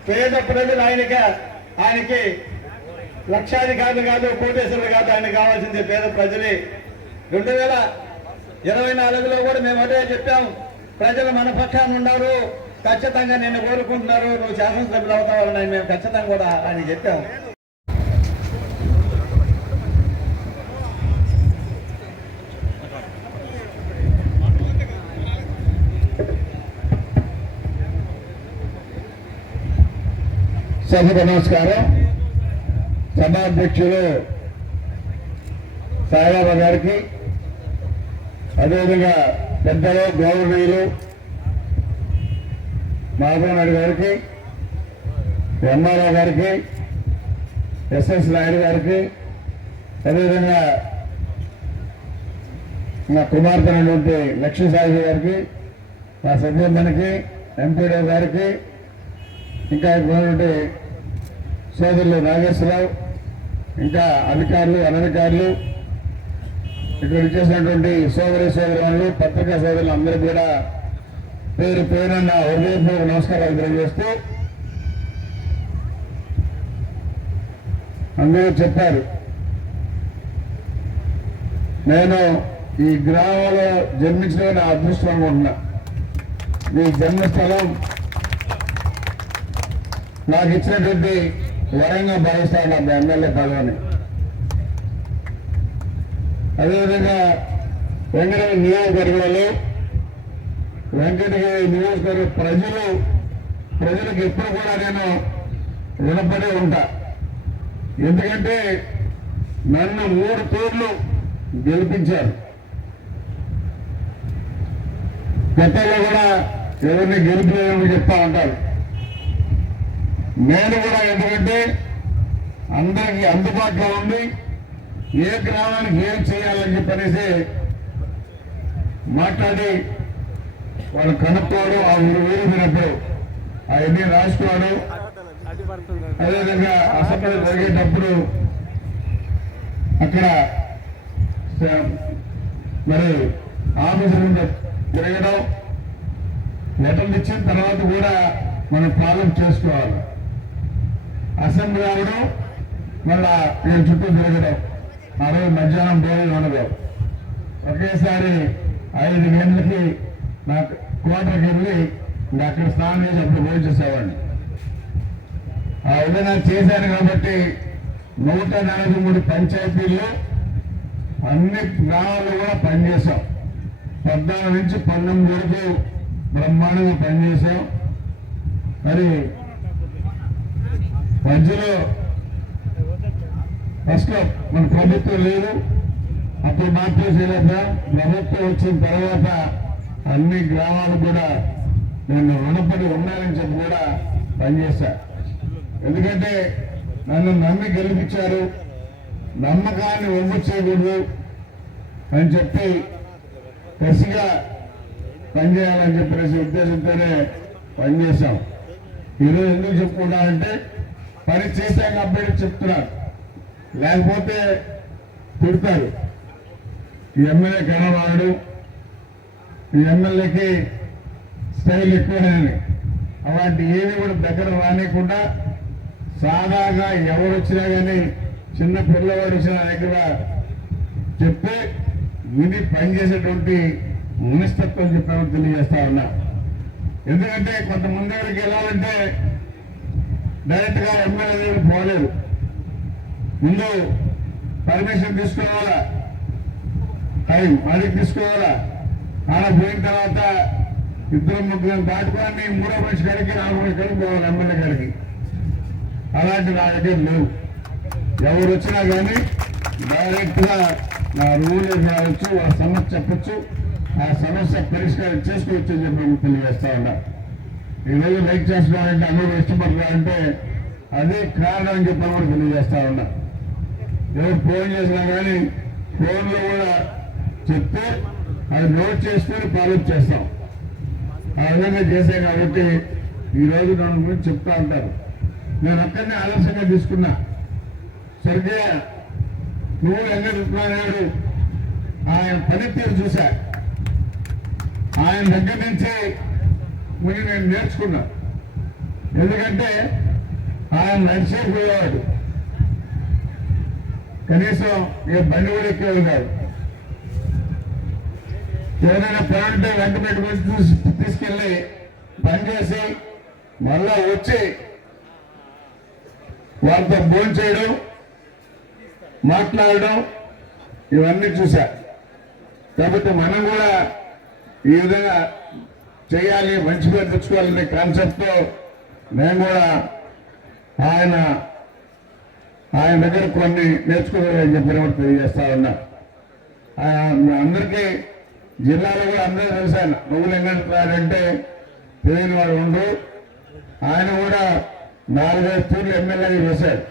పేద ప్రజలు ఆయనకి లక్షాధికారులు కాదు, కోటేశ్వరులు కాదు, ఆయన కావాల్సింది పేద ప్రజలే. 2024లో కూడా మేము అదే చెప్పాం, ప్రజలు మన పక్షాన ఉన్నారు, ఖచ్చితంగా నిన్ను కోరుకుంటున్నారు, నువ్వు శాసనసభ్యులు అవుతావని మేము ఖచ్చితంగా కూడా ఆయన చెప్పాం. సభకు నమస్కారం. సభాధ్యక్షులు సాయిబాబా గారికి, అదేవిధంగా పెద్దలు గౌరవనీయులు మాధవనాయుడు గారికి, ఎంఆర్ఓ గారికి, ఎస్ఎస్ నాయుడు గారికి, అదేవిధంగా నా కుమార్తె అయినటువంటి లక్ష్మీసాయి గారికి, మా సభ్యులకి, ఎంపీడీ గారికి, ఇంకా ఉన్నటువంటి సోదరులు నాగేశ్వరరావు, ఇంకా అధికారులు, అనధికారులు, ఇక్కడ చేసినటువంటి సోదరులు, పత్రికా సోదరులు అందరికీ కూడా పేరు పేరున్న హృదయపూర్వక నమస్కారాలు తెలియజేస్తూ, అందరూ చెప్పారు, నేను ఈ గ్రామంలో జన్మించడం నా అదృష్టం అనుకుంటున్నా. ఈ జన్మస్థలం నాకు ఇచ్చినటువంటి వరంగా భావిస్తాను నా ఎమ్మెల్యే పదవిని. అదేవిధంగా వెంకటగిరి నియోజకవర్గంలో వెంకటగిరి నియోజకవర్గ ప్రజలకు ఎప్పుడు కూడా నేను రుణపడి ఉంటా. ఎందుకంటే నన్ను 3 తూర్లు గెలిపించారు. గతంలో కూడా ఎవరిని గెలిపలేదని చెప్తా ఉంటారు. నేను కూడా ఎందుకంటే అందరికీ అందుబాటులో ఉంది, ఏ గ్రామానికి ఏం చేయాలని చెప్పనేసి మాట్లాడి వాళ్ళు కనుక్కోవడం, ఆ ఊరు పోయినప్పుడు అవన్నీ రాసుకోవడం, అదేవిధంగా అసెంబ్లీ జరిగేటప్పుడు అక్కడ మరి ఆఫీసుల నుండి తిరగడం, లెటర్లు ఇచ్చిన తర్వాత కూడా మనం పాలన చేసుకోవాలి. అసెంబ్లీ రావడం, మళ్ళా ఇక్కడ చుట్టూ తిరగడం, ఆ రోజు మధ్యాహ్నం భోజనం ఉండదు. ఒకేసారి 5 గంటలకి నా క్వార్టర్కి వెళ్ళి అక్కడ స్నానం చేసి అప్పుడు భోజనం చేసేవాడిని. ఆ విధంగా చేశాను కాబట్టి 143 పంచాయతీల్లో అన్ని గ్రామాల్లో కూడా పనిచేశాం. 14 నుంచి 19 వరకు బ్రహ్మాండంగా పనిచేశాం. మరి మధ్యలో ఫస్ట్ మన ప్రభుత్వం లేదు, అప్పుడు మాత్రం చేయలేక ప్రభుత్వం వచ్చిన తర్వాత అన్ని గ్రామాలు కూడా నేను రుణపడి ఉన్నానని చెప్పి కూడా పనిచేశా. ఎందుకంటే నన్ను నమ్మి గెలిపించారు, నమ్మకాన్ని ఒమ్ము చేయకూడదు అని చెప్పి కసిగా పనిచేయాలని చెప్పేసి ఉద్దేశంతోనే పనిచేశాం. ఈరోజు ఎందుకు చెప్పుకుంటానంటే పని చేశాం కాబట్టి చెప్తున్నారు, లేకపోతే తిడతారు. ఈ ఎమ్మెల్యే కనవాడు, ఈ ఎమ్మెల్యేకి స్టైల్ ఎక్కువని, అలాంటి ఏమి కూడా దగ్గర రానియకుండా సాదాగా ఎవరు వచ్చినా కానీ చిన్న పిల్లవాడు వచ్చినా దగ్గర చెప్తే విని పనిచేసేటువంటి మనస్తత్వం చెప్పామని తెలియజేస్తా ఉన్నా. ఎందుకంటే కొంతమంది దగ్గరికి వెళ్ళాలంటే డైరెక్ట్ గా ఎమ్మెల్యే దగ్గర పోలేదు, ముందు పర్మిషన్ తీసుకోవాలా, టైం అడిగి తీసుకోవాలా, ఆడ పోయిన తర్వాత ఇద్దరు ముగ్గురు దాటుకొని మూడో మనిషి కాడికి నాలుగో మనిషి కాడికి పోవాలి ఎమ్మెల్యే కాడికి. అలాంటి నా దగ్గర లేవు. ఎవరు వచ్చినా కానీ డైరెక్ట్గా నా రూల్ రావచ్చు, ఆ సమస్య చెప్పచ్చు, ఆ సమస్య పరిష్కారం చేసుకోవచ్చు అని చెప్పి తెలియజేస్తా ఉన్నా. ఈరోజు లైక్ చేస్తున్నారంటే అందరూ ఇష్టపడతారంటే అదే కారణం అని చెప్పి కూడా తెలియజేస్తా ఉన్నా. ఎవరు ఫోన్ చేసినా కానీ ఫోన్లో కూడా చెప్తే అది నోట్ చేసుకొని ఫాలోఅప్ చేస్తాం. ఆ విధంగా చేశాం కాబట్టి ఈరోజు దాని గురించి చెప్తా ఉంటారు. నేను అక్కడనే ఆదర్శంగా తీసుకున్నా. స్వర్గీయ నువ్వు వెంకటరమణారాయుడు ఆయన పనితీరు చూశా. ఆయన దగ్గర నుంచి నేను నేర్చుకున్నా. ఎందుకంటే ఆయన నడిచే పోయేవాడు, కనీసం ఏ బండి కూడా ఎక్కేవాడు కాదు. ఏదైనా పని ఉంటే వెంట పెట్టుకొని తీసుకెళ్ళి పని చేసి మళ్ళా వచ్చి వాళ్ళతో భోజనం చేయడం, మాట్లాడడం ఇవన్నీ చూశా. కాబట్టి మనం కూడా ఈ విధంగా చేయాలి, మంచి పేరు తెచ్చుకోవాలనే కాన్సెప్ట్తో నేను కూడా ఆయన దగ్గర కొన్ని నేర్చుకోవాలని చెప్పి కూడా తెలియజేస్తా ఉన్నా. అందరికీ జిల్లాలో కూడా అందరూ తెలిసాను. నువ్వు వెంకటరాయంటే తెలియని వాడు ఉండు. ఆయన కూడా 4-5 తూర్లు ఎమ్మెల్యేగా చేశాడు.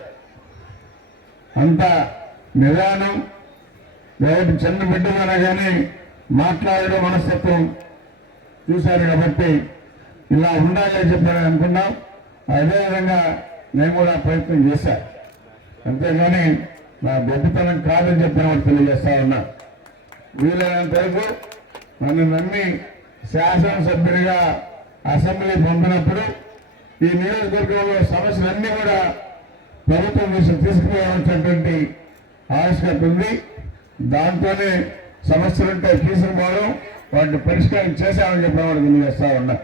అంత నిదానం, ఎవరి చిన్న బిడ్డమైనా కానీ మాట్లాడడం మనస్తత్వం చూశారు. కాబట్టి ఇలా ఉండాలని చెప్పి అనుకున్నాం. అదేవిధంగా నేను కూడా ప్రయత్నం చేశాను. అంతేగాని నా గొప్పతనం కాదని చెప్పిన వాడు తెలియజేస్తా ఉన్నా. వీలైనంత వరకు నన్ను నమ్మి శాసనసభ్యుడిగా అసెంబ్లీ పంపినప్పుడు ఈ నియోజకవర్గంలో సమస్యలన్నీ కూడా ప్రభుత్వం విషయం తీసుకుపోవాల్సినటువంటి ఆవశ్యకత ఉంది. దాంట్లోనే సమస్యలుంటే తీసుకుపోవడం, వాటిని పరిష్కారం చేశామని చెప్పిన వాడు తెలియజేస్తా ఉన్నా.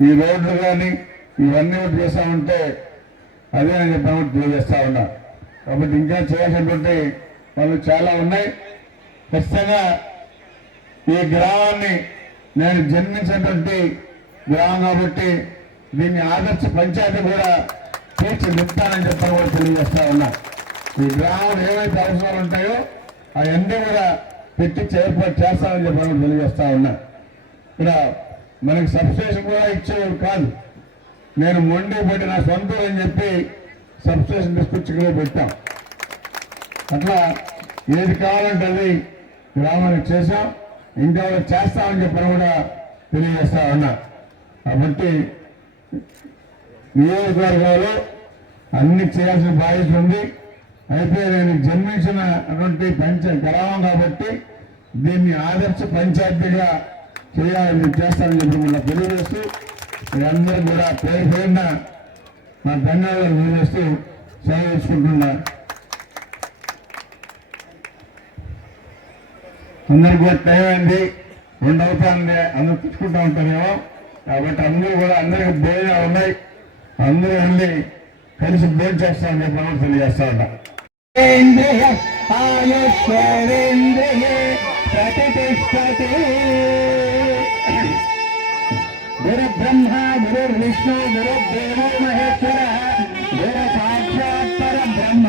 ఈ రోడ్లు కానీ ఇవన్నీ కూడా చేశామంటే అదే అని చెప్పిన వాడు తెలియజేస్తా ఉన్నా. కాబట్టి ఇంకా చేయాల్సినటువంటి పనులు చాలా ఉన్నాయి. ఖచ్చితంగా ఈ గ్రామాన్ని నేను జన్మించినటువంటి గ్రామం కాబట్టి దీన్ని ఆదర్శ పంచాయతీ కూడా తీర్చిదిద్దానని చెప్పని కూడా తెలియజేస్తా ఉన్నా. ఈ గ్రామంలో ఏవైతే అవసరాలు ఉంటాయో అవన్నీ కూడా పెట్టి ఏర్పాటు చేస్తామని చెప్పని కూడా తెలియజేస్తా ఉన్నా. ఇక్కడ మనకి సబ్స్టేషన్ కూడా ఇచ్చేవాడు కాదు. నేను మొండి పెట్టి నా సొంతం అని చెప్పి సబ్స్టేషన్ తీసుకొచ్చి ఇక్కడ పెట్టాం. అట్లా ఏది కావాలంటే అది గ్రామానికి చేశాం, ఇంకా చేస్తామని చెప్పని కూడా తెలియజేస్తా ఉన్నా. కాబట్టి నియోజకవర్గాలు అన్ని చేయాల్సిన బాధ్యత ఉంది. అయితే నేను జన్మించినటువంటి గ్రామం కాబట్టి దీన్ని ఆదర్శ పంచాయతీగా చేయాలని చేస్తానని చెప్పి మనం తెలియజేస్తూ మీరందరూ కూడా పేరున నా ధన్యవాదాలు తెలియజేస్తూ సెలవు తీసుకుంటున్నా. అందరికి కూడా టైం అయింది, 2 అవుతుంది, అందరూ తెచ్చుకుంటూ ఉంటారేమో. కాబట్టి అందరూ కూడా అందరికి భోజనాలు ఉన్నాయి, అందరూ వెళ్ళి కలిసి భోజనం చేస్తామని చెప్పి తెలియజేస్తా ఉంటా. గురు బ్రహ్మ గురు విష్ణు గురు దేవో మహేశ్వర గురు సాక్షాత్ పరబ్రహ్మ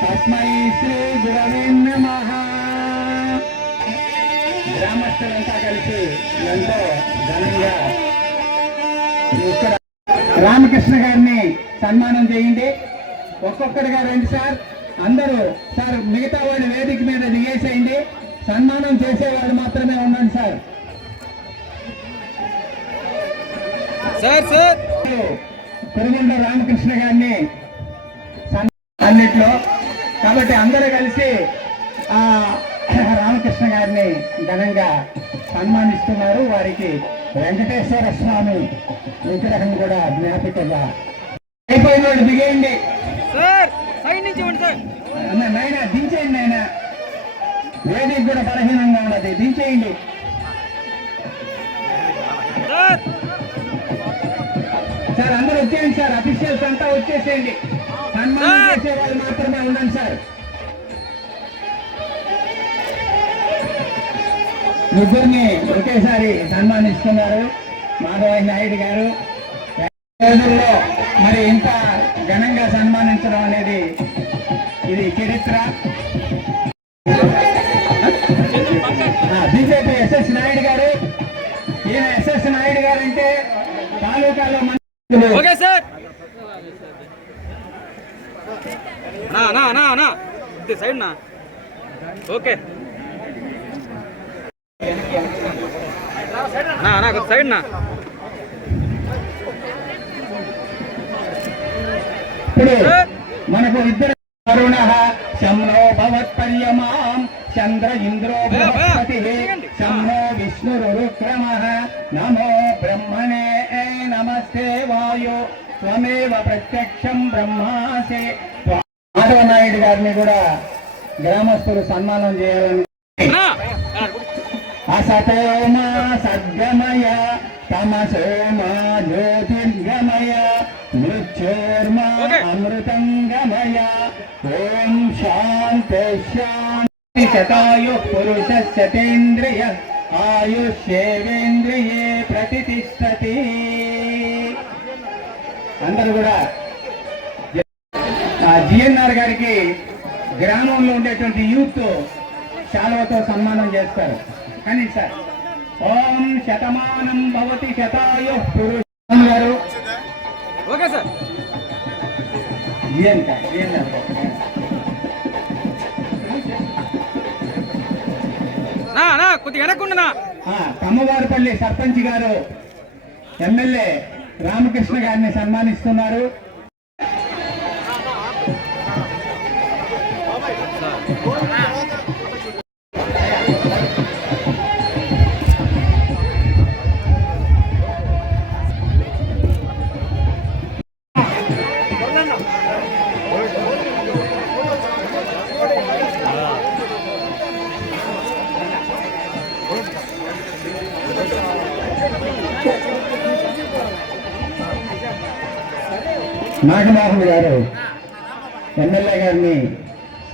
తస్మై శ్రీ గురవే నమః. గ్రామస్తులంతా కలిసి ఎంతో ఘనంగా ఇక్కడ రామకృష్ణ గారిని సన్మానం చేయండి. ఒక్కొక్కరిగా రండి సార్. అందరూ సార్ మిగతా వాడి వేదిక మీద దిగేసేయండి. సన్మానం చేసేవాళ్ళు మాత్రమే ఉండండి సార్. పెరుగొండ రామకృష్ణ గారిని అన్నిట్లో కాబట్టి అందరూ కలిసి రామకృష్ణ గారిని ఘనంగా సన్మానిస్తున్నారు. వారికి వెంకటేశ్వర స్వామి విగ్రహం కూడా జ్ఞాపికగా అయిపోయిన వాళ్ళు దిగేయండి. నైనా దించేయండి. ఆయన వేదిక కూడా బలహీనంగా ఉన్నది, దించేయండి. సార్ అందరూ వచ్చేయండి సార్. అఫీషియల్స్ అంతా వచ్చేసేయండి. సన్మానం చేసే వాళ్ళు మాత్రమే ఉండండి సార్. ముగ్గురిని ఒకేసారి సన్మానిస్తున్నారు మాధవయ్య నాయుడు గారు. రోజుల్లో మరి ఇంత ఘనంగా సన్మానించడం అనేది ఇది చరిత్ర. బీజేపీ ఎస్ఎస్ నాయుడు గారు, ఈయన ఎస్ఎస్ నాయుడు గారు అంటే తాలూకాలో ఓకే సార్ నా నా నా నా ఇది సైడ్ నా ఓకే నా నా సైడ్ నా ఇప్పుడు మనకు ఇద్దరు వరుణ శంనో భవత్పర్యమాం చంద్ర ఇంద్రో బృహస్పతి శంనో విష్ణురుక్రమ నమో బ్రహ్మణే నమస్తే వాయు త్వమేవ ప్రత్యక్షం బ్రహ్మాసే. మాధవ నాయుడు గారిని కూడా గ్రామస్తులు సన్మానం చేయాలని. అసతోమా సద్గమయ తమసోమా జ్యోతిర్గమయ మృత్యోర్మా అమృతంగమయ. ఓం శాంతి శాంతి. శతాయు పురుష శతేంద్రియ ఆయుష్యేంద్రియే ప్రతిష్టతి. అందరూ కూడా జిఎన్ఆర్ గారికి గ్రామంలో ఉండేటువంటి యూత్ శాలువతో సన్మానం చేస్తారు. కానీ సార్ ఓం శతమానం భవతి శతాయు పురుష గారు. ఓకే సార్ నా నా కొద్దిగా వెనక్కుండునా. కమ్మవారిపల్లి సర్పంచ్ గారు ఎమ్మెల్యే రామకృష్ణ గారిని సన్మానిస్తున్నారు. నాగమోహన్ గారు ఎమ్మెల్యే గారిని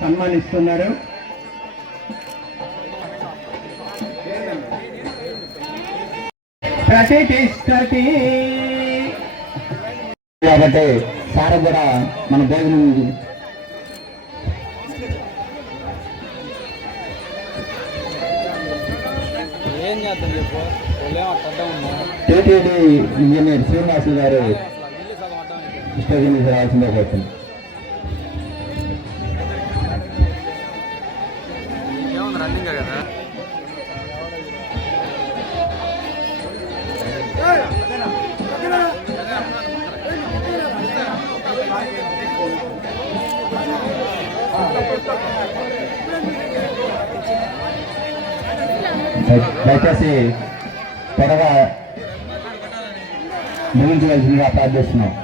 సన్మానిస్తున్నారు. ప్రతిష్టతి. కాబట్టి సార్ కూడా మన భోజనం ఏం చేద్దాం చెప్పు టీటీడీ ఇంజనీర్ శ్రీనివాసులు గారు స్టేజ్ మీద రావాల్సిందే కోరుతుంది. రన్నింగ్ కదా దయచేసి త్వరగా ముగించవలసిందిగా ప్రార్థిస్తున్నాం.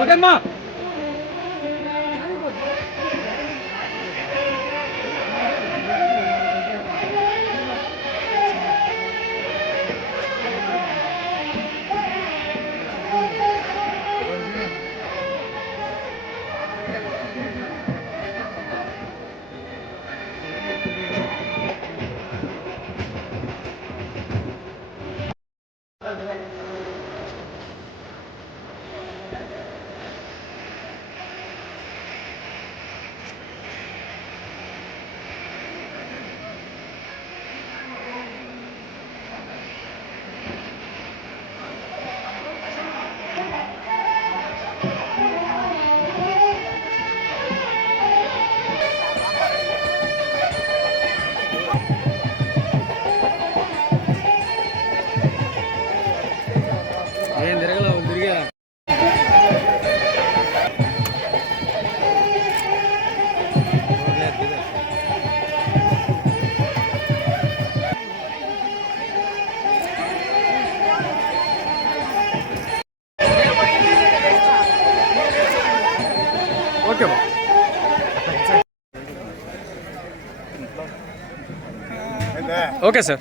ఓకేమ్మా. ఏం తిరగలేవు, తిరిగా ఓకే బా. Okay sir.